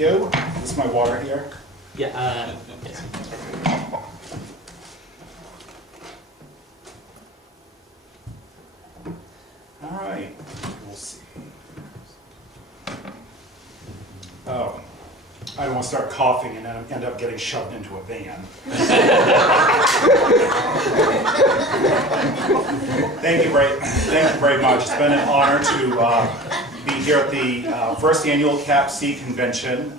you. Is my water here? Yeah, yes. All right, we'll see. Oh, I don't want to start coughing and then end up getting shoved into a van. Thank you very much. It's been an honor to be here at the first annual CAPC convention.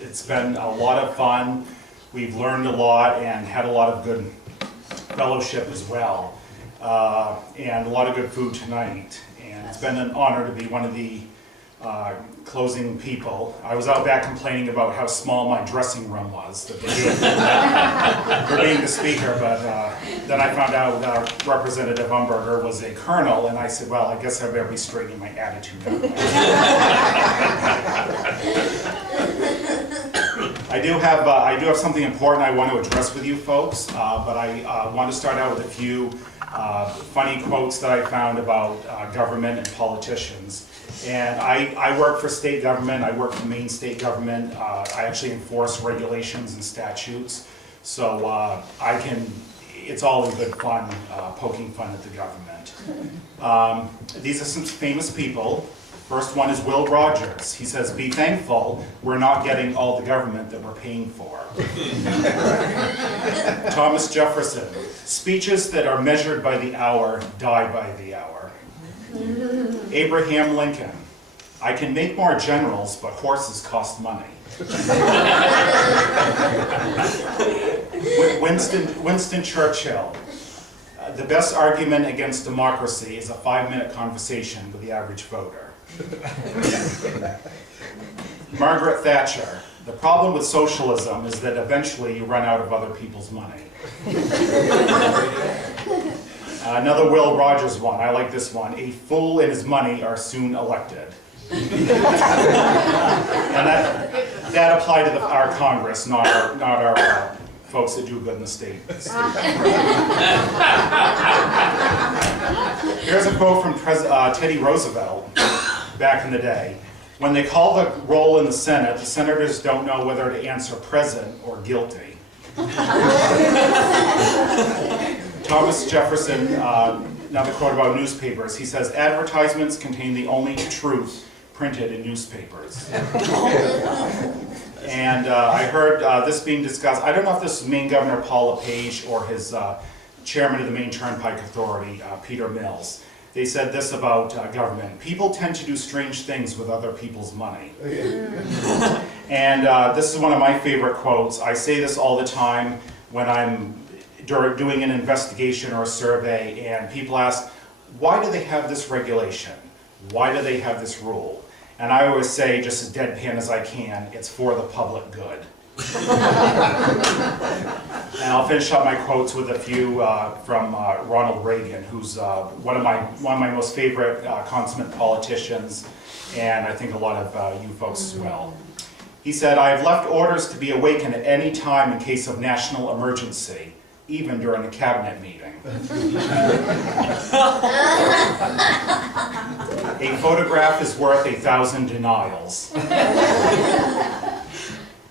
It's been a lot of fun. We've learned a lot and had a lot of good fellowship as well. And a lot of good food tonight. And it's been an honor to be one of the closing people. I was out back complaining about how small my dressing room was that they gave for being the speaker, but then I found out Representative Umberger was a colonel, and I said, well, I guess I better be straightening my attitude out. I do have something important I want to address with you folks, but I want to start out with a few funny quotes that I found about government and politicians. And I work for state government. I work for Maine state government. I actually enforce regulations and statutes. So it's always good fun poking fun at the government. These are some famous people. First one is Will Rogers. He says, be thankful we're not getting all the government that we're paying for. Thomas Jefferson, speeches that are measured by the hour die by the hour. Abraham Lincoln, I can make more generals, but horses cost money. Winston Churchill, the best argument against democracy is a 5-minute conversation with the average voter. Margaret Thatcher, the problem with socialism is that eventually you run out of other people's money. Another Will Rogers one, I like this one. A fool and his money are soon elected. And that applied to our Congress, not our folks that do good in the state. Here's a quote from Teddy Roosevelt back in the day. When they call the roll in the Senate, the senators don't know whether to answer present or guilty. Thomas Jefferson, another quote about newspapers, he says, advertisements contain the only truth printed in newspapers. And I heard this being discussed, I don't know if this is Maine Governor Paul LePage or his chairman of the Maine Turnpike Authority, Peter Mills. They said this about government. People tend to do strange things with other people's money. And this is one of my favorite quotes. I say this all the time when I'm doing an investigation or a survey and people ask, why do they have this regulation? Why do they have this rule? And I always say, just as deadpan as I can, it's for the public good. And I'll finish up my quotes with a few from Ronald Reagan, who's one of my most favorite consummate politicians, and I think a lot of you folks as well. He said, I have left orders to be awakened at any time in case of national emergency, even during a cabinet meeting. A photograph is worth 1,000 denials.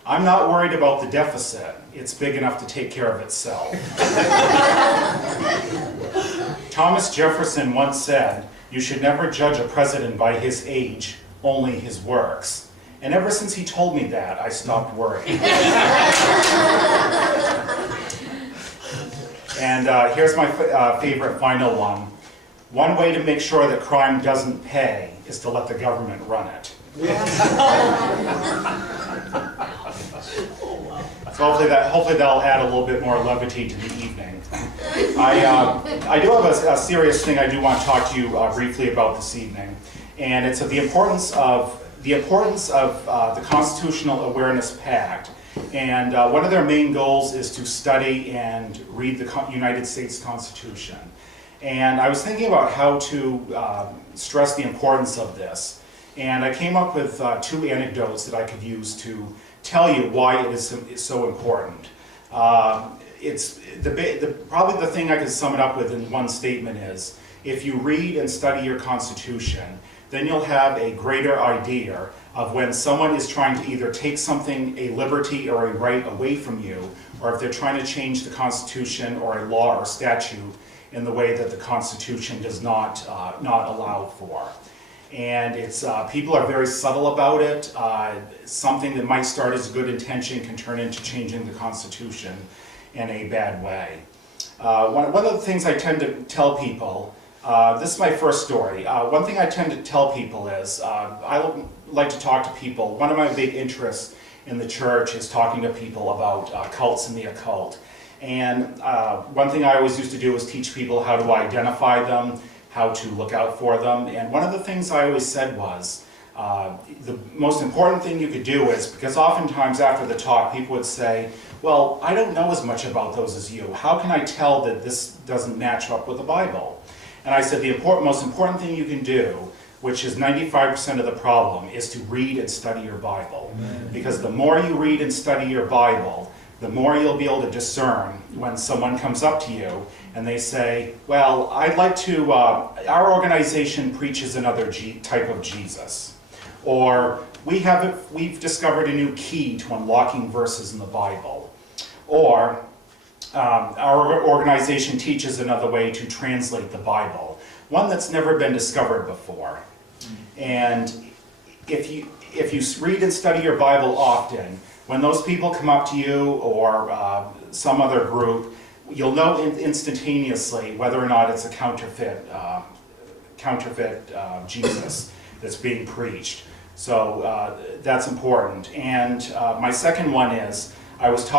I'm not worried about the deficit. It's big enough to take care of itself. Thomas Jefferson once said, you should never judge a president by his age, only his works. And ever since he told me that, I stopped worrying. And here's my favorite final one. One way to make sure that crime doesn't pay is to let the government run it. So hopefully that'll add a little bit more levity to the evening. I do have a serious thing I do want to talk to you briefly about this evening, and it's of the importance of the Constitutional Awareness Pact. And one of their main goals is to study and read the United States Constitution. And I was thinking about how to stress the importance of this. And I came up with 2 anecdotes that I could use to tell you why it is so important. It's probably the thing I could sum it up with in one statement is, if you read and study your Constitution, then you'll have a greater idea of when someone is trying to either take something, a liberty or a right away from you, or if they're trying to change the Constitution or a law or statute in the way that the Constitution does not allow for. And it's people are very subtle about it. Something that might start as a good intention can turn into changing the Constitution in a bad way. One of the things I tend to tell people, this is my first story. One thing I tend to tell people is, I like to talk to people. One of my big interests in the church is talking to people about cults and the occult. And one thing I always used to do was teach people how to identify them, how to look out for them. And one of the things I always said was, the most important thing you could do is, because oftentimes after the talk people would say, well, I don't know as much about those as you. How can I tell that this doesn't match up with the Bible? And I said the most important thing you can do, which is 95% of the problem, is to read and study your Bible. Amen. Because the more you read and study your Bible, the more you'll be able to discern when someone comes up to you and they say, well, I'd like to, our organization preaches another type of Jesus. Or we've discovered a new key to unlocking verses in the Bible. Or our organization teaches another way to translate the Bible, one that's never been discovered before. And if you read and study your Bible often, when those people come up to you or some other group, you'll know instantaneously whether or not it's a counterfeit Jesus that's being preached. So that's important. And my second one is, I was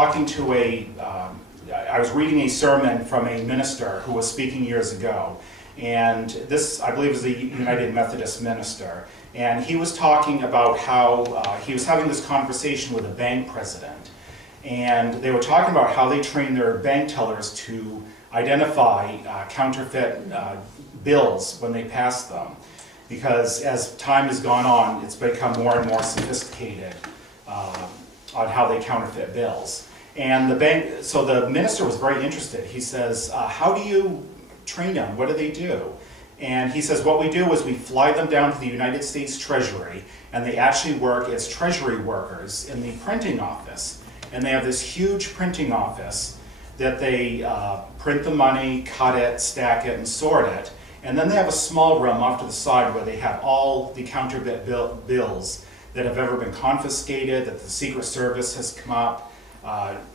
reading a sermon from a minister who was speaking years ago. And this, I believe, is a United Methodist minister. And he was talking about how he was having this conversation with a bank president. And they were talking about how they train their bank tellers to identify counterfeit bills when they pass them. Because as time has gone on, it's become more and more sophisticated on how they counterfeit bills. And so the minister was very interested. He says, how do you train them? What do they do? And he says, what we do is we fly them down to the United States Treasury, and they actually work as treasury workers in the printing office. And they have this huge printing office that they print the money, cut it, stack it, and sort it. And then they have a small room off to the side where they have all the counterfeit bills that have ever been confiscated, that the Secret Service has come up,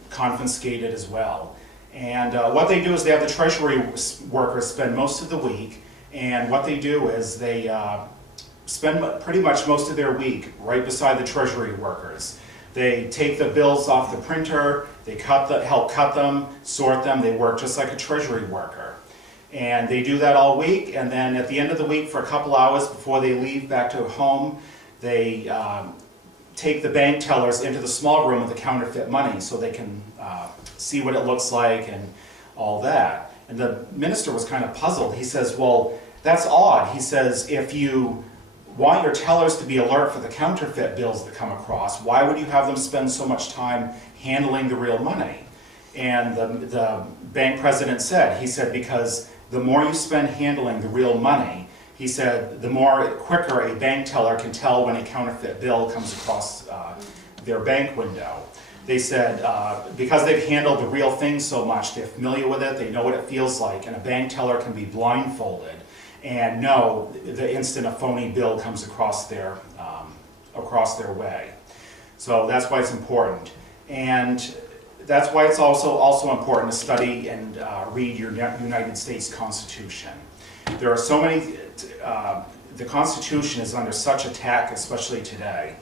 confiscated as well. And what they do is they have the treasury workers spend most of the week, and what they do is they spend pretty much most of their week right beside the treasury workers. They take the bills off the printer, they help cut them, sort them, they work just like a treasury worker. And they do that all week, and then at the end of the week for a couple hours before they leave back to home, they take the bank tellers into the small room with the counterfeit money so they can see what it looks like and all that. And the minister was kind of puzzled. He says, well, that's odd. He says, if you want your tellers to be alert for the counterfeit bills that come across, why would you have them spend so much time handling the real money? And the bank president said, he said, because the more you spend handling the real money, he said, the quicker a bank teller can tell when a counterfeit bill comes across their bank window. They said, because they've handled the real thing so much, they're familiar with it, they know what it feels like, and a bank teller can be blindfolded and know the instant a phony bill comes across their way. So that's why it's important. And that's why it's also important to study and read your United States Constitution. There are so many, the Constitution is under such attack, especially today.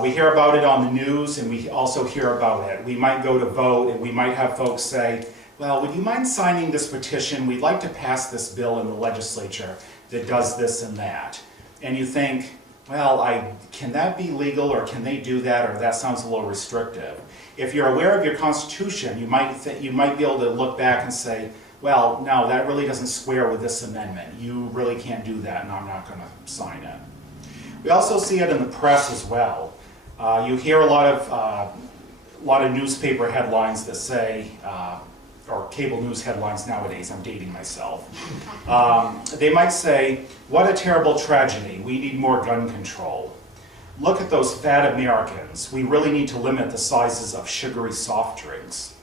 We hear about it on the news, and we also hear about it. We might go to vote, and we might have folks say, well, would you mind signing this petition? We'd like to pass this bill in the legislature that does this and that. And you think, well, can that be legal, or can they do that, or that sounds a little restrictive. If you're aware of your Constitution, you might be able to look back and say, well, no, that really doesn't square with this amendment. You really can't do that, and I'm not going to sign it. We also see it in the press as well. You hear a lot of newspaper headlines that say, or cable news headlines nowadays, I'm dating myself. They might say, what a terrible tragedy, we need more gun control. look at those fat Americans. We really need to limit the sizes of sugary soft drinks.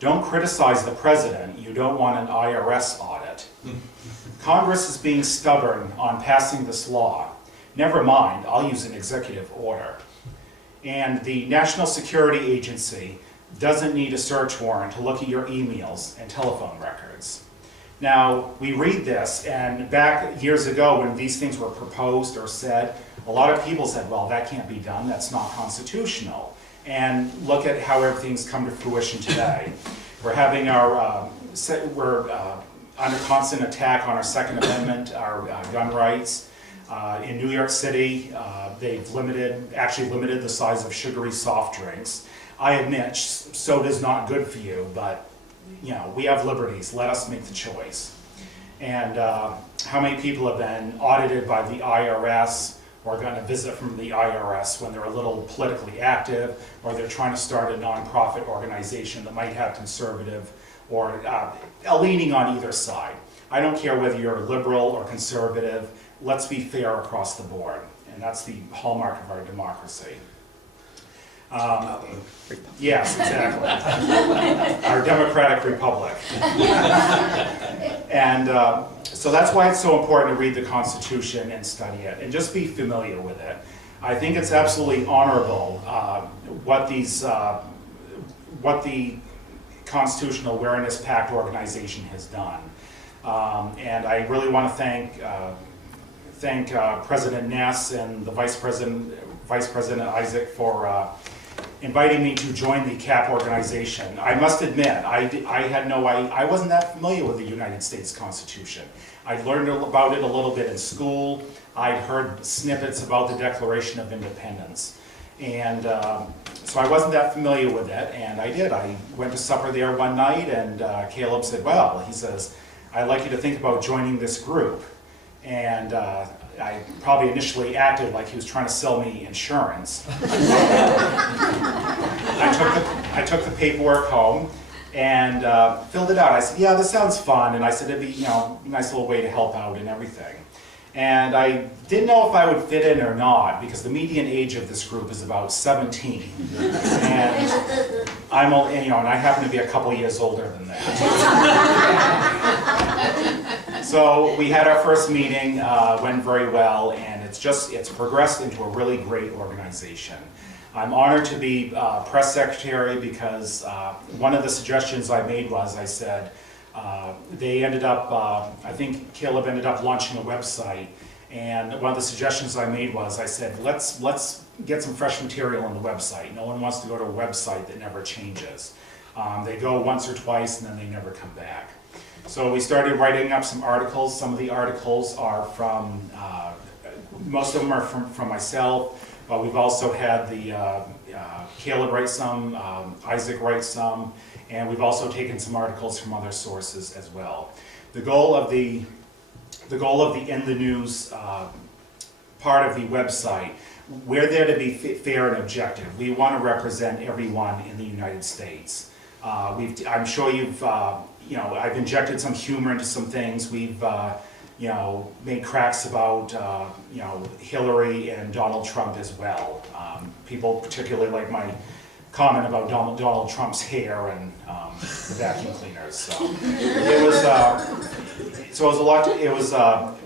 Don't criticize the president. You don't want an IRS audit. Congress is being stubborn on passing this law. Never mind, I'll use an executive order. And the National Security Agency doesn't need a search warrant to look at your emails and telephone records. Now, we read this, and back years ago when these things were proposed or said, a lot of people said, well, that can't be done, that's not constitutional. And look at how everything's come to fruition today. We're having our, we're under constant attack on our Second Amendment, our gun rights. In New York City, they've actually limited the size of sugary soft drinks. I admit, soda's not good for you, but you know, we have liberties, let us make the choice. And how many people have been audited by the IRS or gotten a visit from the IRS when they're a little politically active, or they're trying to start a nonprofit organization that might have conservative or a leaning on either side. I don't care whether you're liberal or conservative, let's be fair across the board, and that's the hallmark of our democracy. Yes, exactly. Our democratic republic. And so that's why it's so important to read the Constitution and study it, and just be familiar with it. I think it's absolutely honorable what the Constitutional Awareness Pact organization has done. And I really want to thank President Ness and the Vice President Isaac for inviting me to join the CAP organization. I must admit, I wasn't that familiar with the United States Constitution. I'd learned about it a little bit in school. I'd heard snippets about the Declaration of Independence. And so I wasn't that familiar with it, and I did. I went to supper there one night, and Caleb said, well, he says, I'd like you to think about joining this group. And I probably initially acted like he was trying to sell me insurance. I took the paperwork home and filled it out. I said, yeah, this sounds fun. And I said, it'd be, you know, a nice little way to help out and everything. And I didn't know if I would fit in or not, because the median age of this group is about 17. And I'm, you know, and I happen to be a couple years older than that. So we had our first meeting, went very well, and it's progressed into a really great organization. I'm honored to be press secretary because one of the suggestions I made was, I said, they ended up, I think Caleb ended up launching a website, and one of the suggestions I made was, I said, let's get some fresh material on the website. No one wants to go to a website that never changes. They go once or twice and then they never come back. So we started writing up some articles. Some of the articles are from, most of them are from myself, but we've also had Caleb write some, Isaac write some, and we've also taken some articles from other sources as well. The goal of the In the News part of the website, we're there to be fair and objective. We want to represent everyone in the United States. I'm sure you've, you know, I've injected some humor into some things. We've, you know, made cracks about, you know, Hillary and Donald Trump as well. People particularly like my comment about Donald Trump's hair and the vacuum cleaners. So it was a lot.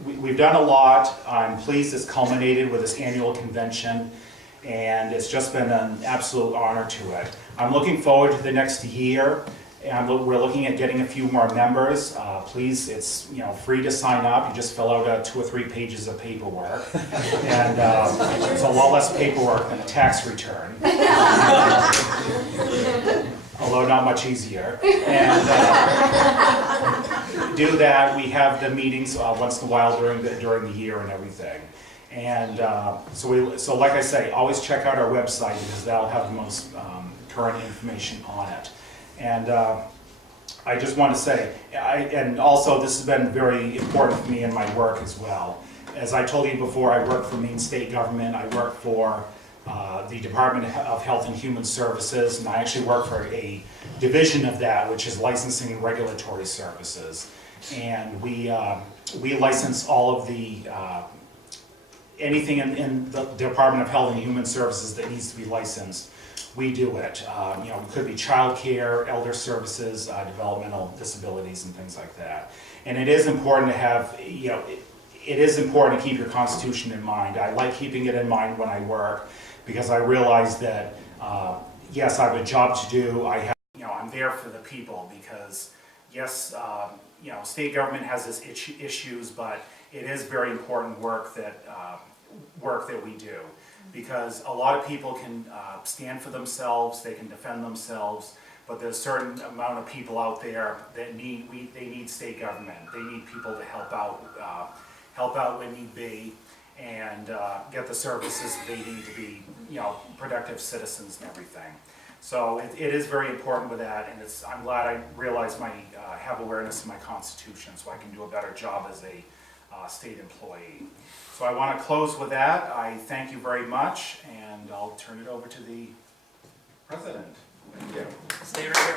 We've done a lot. I'm pleased it's culminated with this annual convention, and it's just been an absolute honor to it. I'm looking forward to the next year, and we're looking at getting a few more members. Please, it's, you know, free to sign up. You just fill out 2 or 3 pages of paperwork, and it's a lot less paperwork than a tax return, although not much easier. And do that. We have the meetings once in a while during the year and everything. And so like I say, always check out our website because that'll have the most current information on it. And I just want to say, and also this has been very important for me in my work as well. As I told you before, I work for Maine State Government. I work for the Department of Health and Human Services, and I actually work for a division of that, which is Licensing and Regulatory Services. And we license all of the anything in the Department of Health and Human Services that needs to be licensed, we do it. You know, it could be childcare, elder services, developmental disabilities, and things like that. And it is important to have, you know, it is important to keep your Constitution in mind. I like keeping it in mind when I work, because I realize that, yes, I have a job to do. You know, I'm there for the people, because yes, you know, state government has its issues, but it is very important work that we do, because a lot of people can stand for themselves, they can defend themselves, but there's a certain amount of people out there that they need state government. They need people to help out when need be, and get the services they need to be, you know, productive citizens and everything. So it is very important with that, and I'm glad I realized have awareness of my Constitution, so I can do a better job as a state employee. So I want to close with that. I thank you very much, and I'll turn it over to the President. Thank you. Stay right